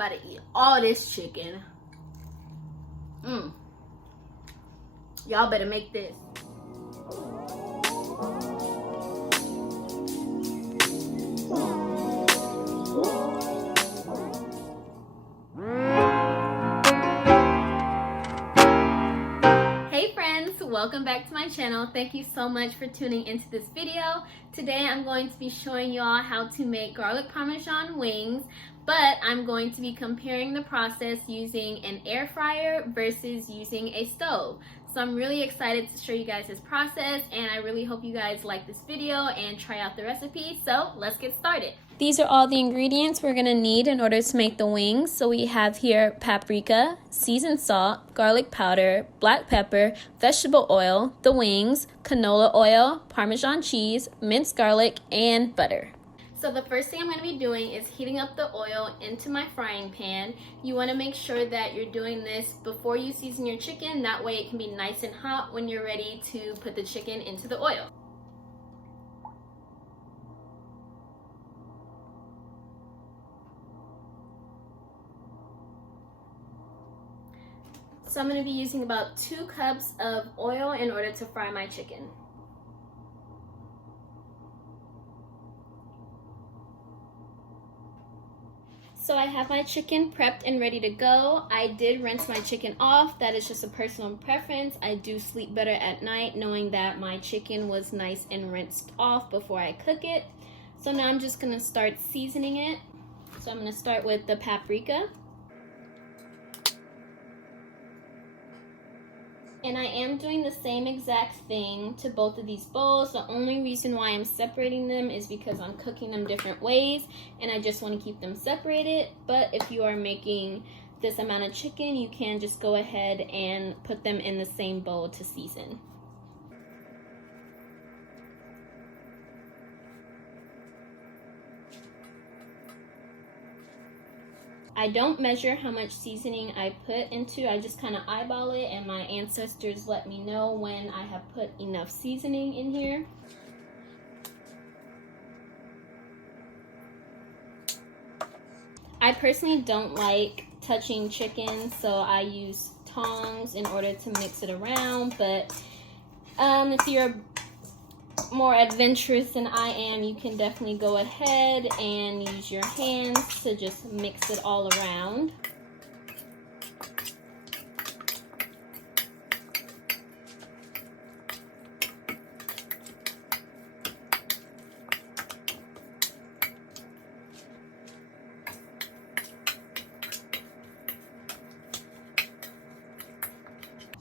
about to eat all this chicken. Y'all better make this. Hey friends, welcome back to my channel. Thank you so much for tuning into this video. Today I'm going to be showing y'all how to make garlic parmesan wings, but I'm going to be comparing the process using an air fryer versus using a stove. So I'm really excited to show you guys this process, and I really hope you guys like this video and try out the recipe. So let's get started. These are all the ingredients we're gonna need in order to make the wings. So we have here paprika, seasoned salt, garlic powder, black pepper, vegetable oil, the wings, canola oil, Parmesan cheese, minced garlic, and butter. So the first thing I'm going to be doing is heating up the oil into my frying pan. You want to make sure that you're doing this before you season your chicken. That way it can be nice and hot when you're ready to put the chicken into the oil. So I'm going to be using about 2 cups of oil in order to fry my chicken. So I have my chicken prepped and ready to go. I did rinse my chicken off. That is just a personal preference. I do sleep better at night knowing that my chicken was nice and rinsed off before I cook it. So now I'm just going to start seasoning it. So I'm going to start with the paprika. And I am doing the same exact thing to both of these bowls. The only reason why I'm separating them is because I'm cooking them different ways and I just want to keep them separated. But if you are making this amount of chicken, you can just go ahead and put them in the same bowl to season. I don't measure how much seasoning I put into, I just kind of eyeball it, and my ancestors let me know when I have put enough seasoning in here. I personally don't like touching chicken, so I use tongs in order to mix it around, but if you're more adventurous than I am, you can definitely go ahead and use your hands to just mix it all around.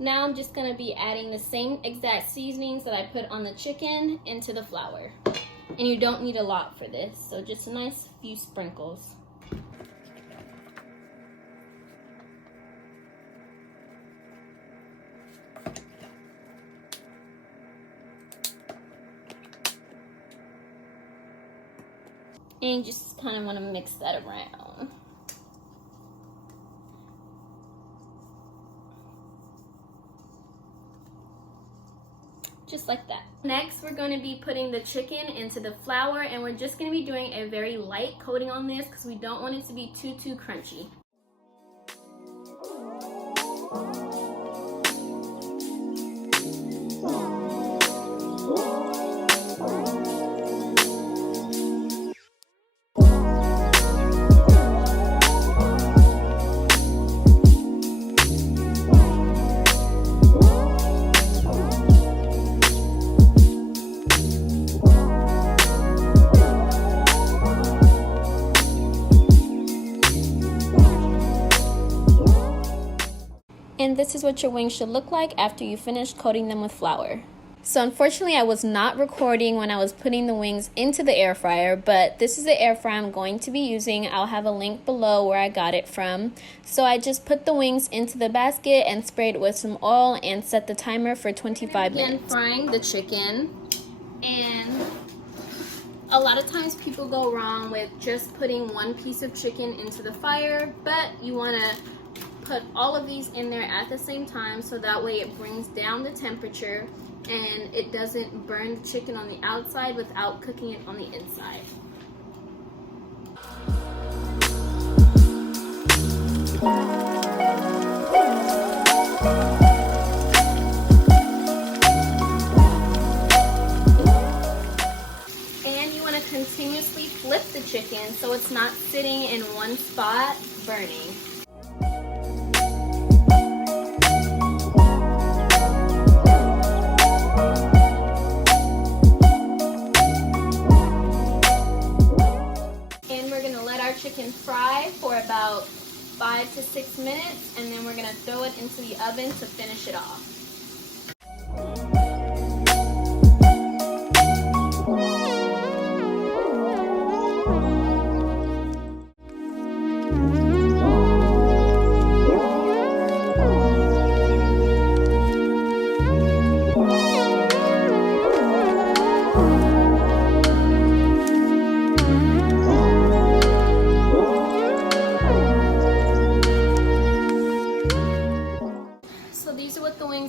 Now I'm just going to be adding the same exact seasonings that I put on the chicken into the flour. And you don't need a lot for this, so just a nice few sprinkles. And you just kind of want to mix that around. Just like that. Next, we're going to be putting the chicken into the flour, and we're just going to be doing a very light coating on this because we don't want it to be too crunchy. And this is what your wings should look like after you finish coating them with flour. So unfortunately I was not recording when I was putting the wings into the air fryer, but this is the air fryer I'm going to be using. I'll have a link below where I got it from. So I just put the wings into the basket and sprayed it with some oil and set the timer for 25 minutes. Again, frying the chicken, and a lot of times people go wrong with just putting one piece of chicken into the fire, but you want to put all of these in there at the same time so that way it brings down the temperature and it doesn't burn the chicken on the outside without cooking it on the inside. so it's not sitting in one spot burning. And we're gonna let our chicken fry for about 5 to 6 minutes, and then we're gonna throw it into the oven to finish it off.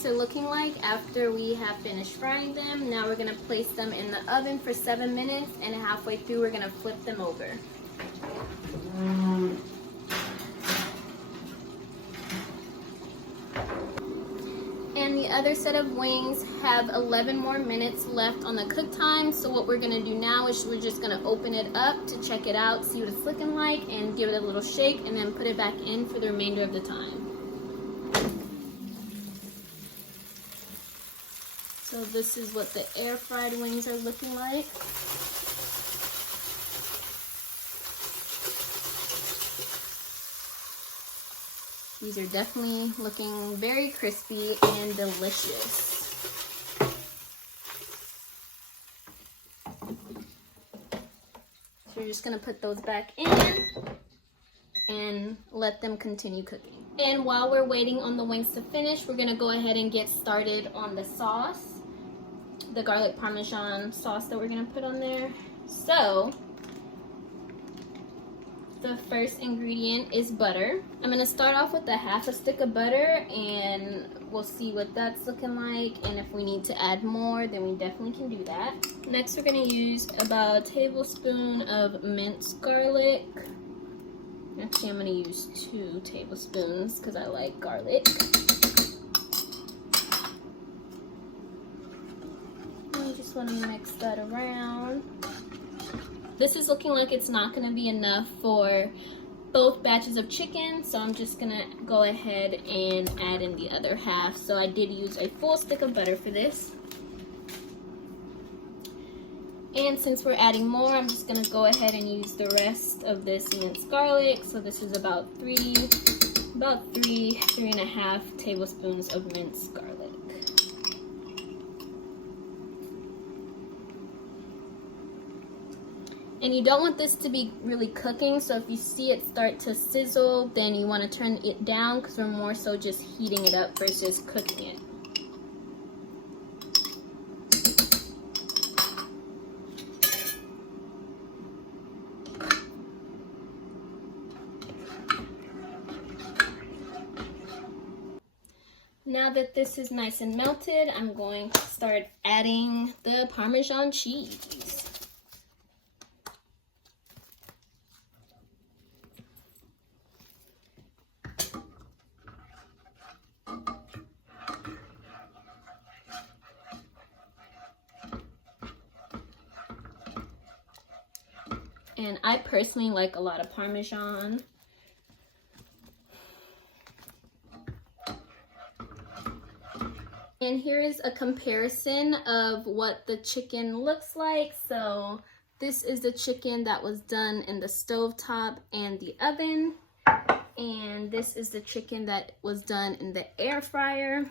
Are looking like after we have finished frying them. Now we're going to place them in the oven for 7 minutes, and halfway through we're going to flip them over. And the other set of wings have 11 more minutes left on the cook time. So what we're going to do now is we're just going to open it up to check it out, see what it's looking like, and give it a little shake, and then put it back in for the remainder of the time. So this is what the air fried wings are looking like. These are definitely looking very crispy and delicious. So we're just gonna put those back in and let them continue cooking. And while we're waiting on the wings to finish, we're gonna go ahead and get started on the sauce. The garlic parmesan sauce that we're gonna put on there. So the first ingredient is butter. I'm gonna start off with a half a stick of butter, and we'll see what that's looking like, and if we need to add more, then we definitely can do that. Next, we're gonna use about a tablespoon of minced garlic. Actually, I'm gonna use 2 tablespoons because I like garlic. Want to mix that around. This is looking like it's not going to be enough for both batches of chicken, so I'm just going to go ahead and add in the other half. So I did use a full stick of butter for this. And since we're adding more, I'm just going to go ahead and use the rest of this minced garlic. So this is about 3.5 tablespoons of minced garlic. And you don't want this to be really cooking, so if you see it start to sizzle, then you want to turn it down because we're more so just heating it up versus cooking it. Now that this is nice and melted, I'm going to start adding the Parmesan cheese. And I personally like a lot of Parmesan. And here is a comparison of what the chicken looks like. So this is the chicken that was done in the stovetop and the oven. And this is the chicken that was done in the air fryer.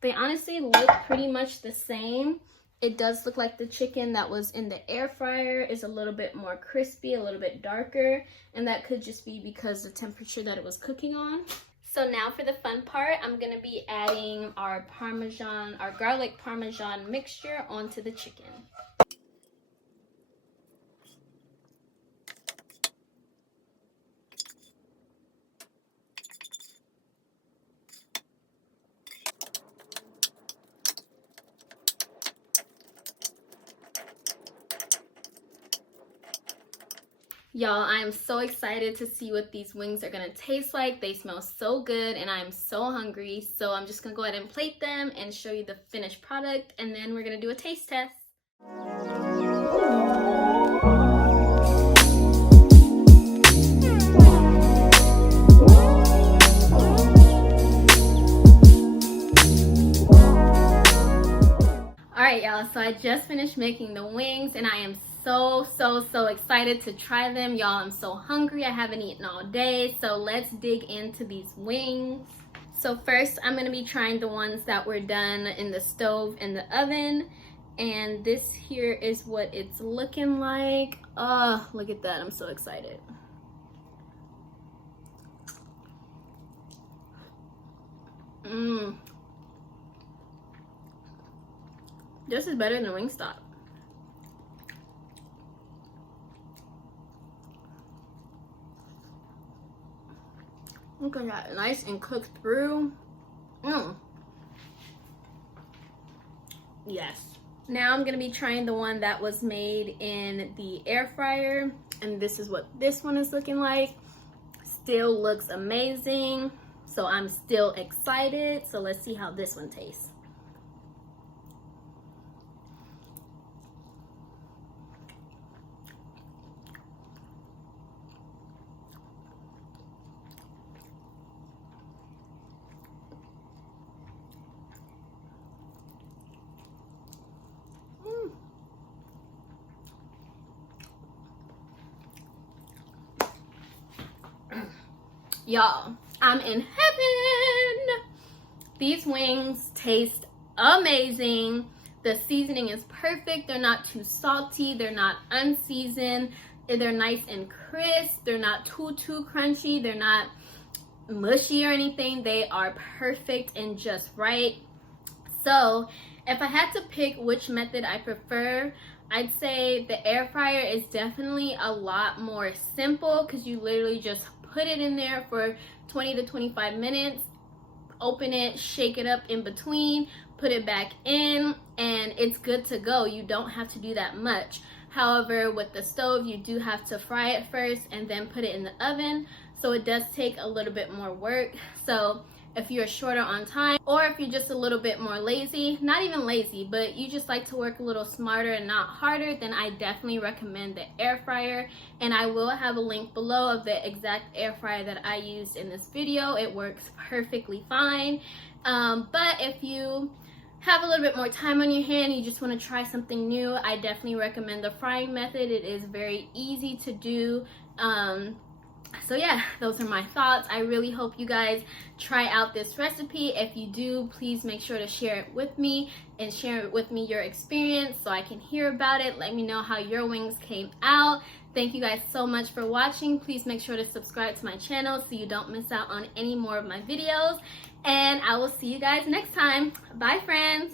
They honestly look pretty much the same. It does look like the chicken that was in the air fryer is a little bit more crispy, a little bit darker, and that could just be because the temperature that it was cooking on. So now for the fun part, I'm gonna be adding our garlic parmesan mixture onto the chicken. Y'all, I am so excited to see what these wings are gonna taste like. They smell so good and I'm so hungry. So I'm just gonna go ahead and plate them and show you the finished product, and then we're gonna do a taste test. so I just finished making the wings and I am so excited to try them. Y'all, I'm so hungry. I haven't eaten all day, so let's dig into these wings. So first, I'm gonna be trying the ones that were done in the stove and the oven. And this here is what it's looking like. Oh, look at that, I'm so excited. This is better than Wingstop. Look at that, nice and cooked through. Yes. Now I'm gonna be trying the one that was made in the air fryer, and this is what this one is looking like. Still looks amazing, so I'm still excited. So let's see how this one tastes. Y'all, I'm in heaven. These wings taste amazing. The seasoning is perfect. They're not too salty. They're not unseasoned. They're nice and crisp. They're not too crunchy. They're not mushy or anything. They are perfect and just right. So if I had to pick which method I prefer, I'd say the air fryer is definitely a lot more simple because you literally just put it in there for 20 to 25 minutes, open it, shake it up in between, put it back in, and it's good to go. You don't have to do that much. However, with the stove, you do have to fry it first and then put it in the oven. So it does take a little bit more work. So if you're shorter on time, or if you're just a little bit more lazy, not even lazy, but you just like to work a little smarter and not harder, then I definitely recommend the air fryer. And I will have a link below of the exact air fryer that I used in this video. It works perfectly fine. But if you have a little bit more time on your hand, you just want to try something new, I definitely recommend the frying method. It is very easy to do. So yeah, those are my thoughts. I really hope you guys try out this recipe. If you do, please make sure to share it with me and share with me your experience so I can hear about it. Let me know how your wings came out. Thank you guys so much for watching. Please make sure to subscribe to my channel so you don't miss out on any more of my videos. And I will see you guys next time. Bye, friends.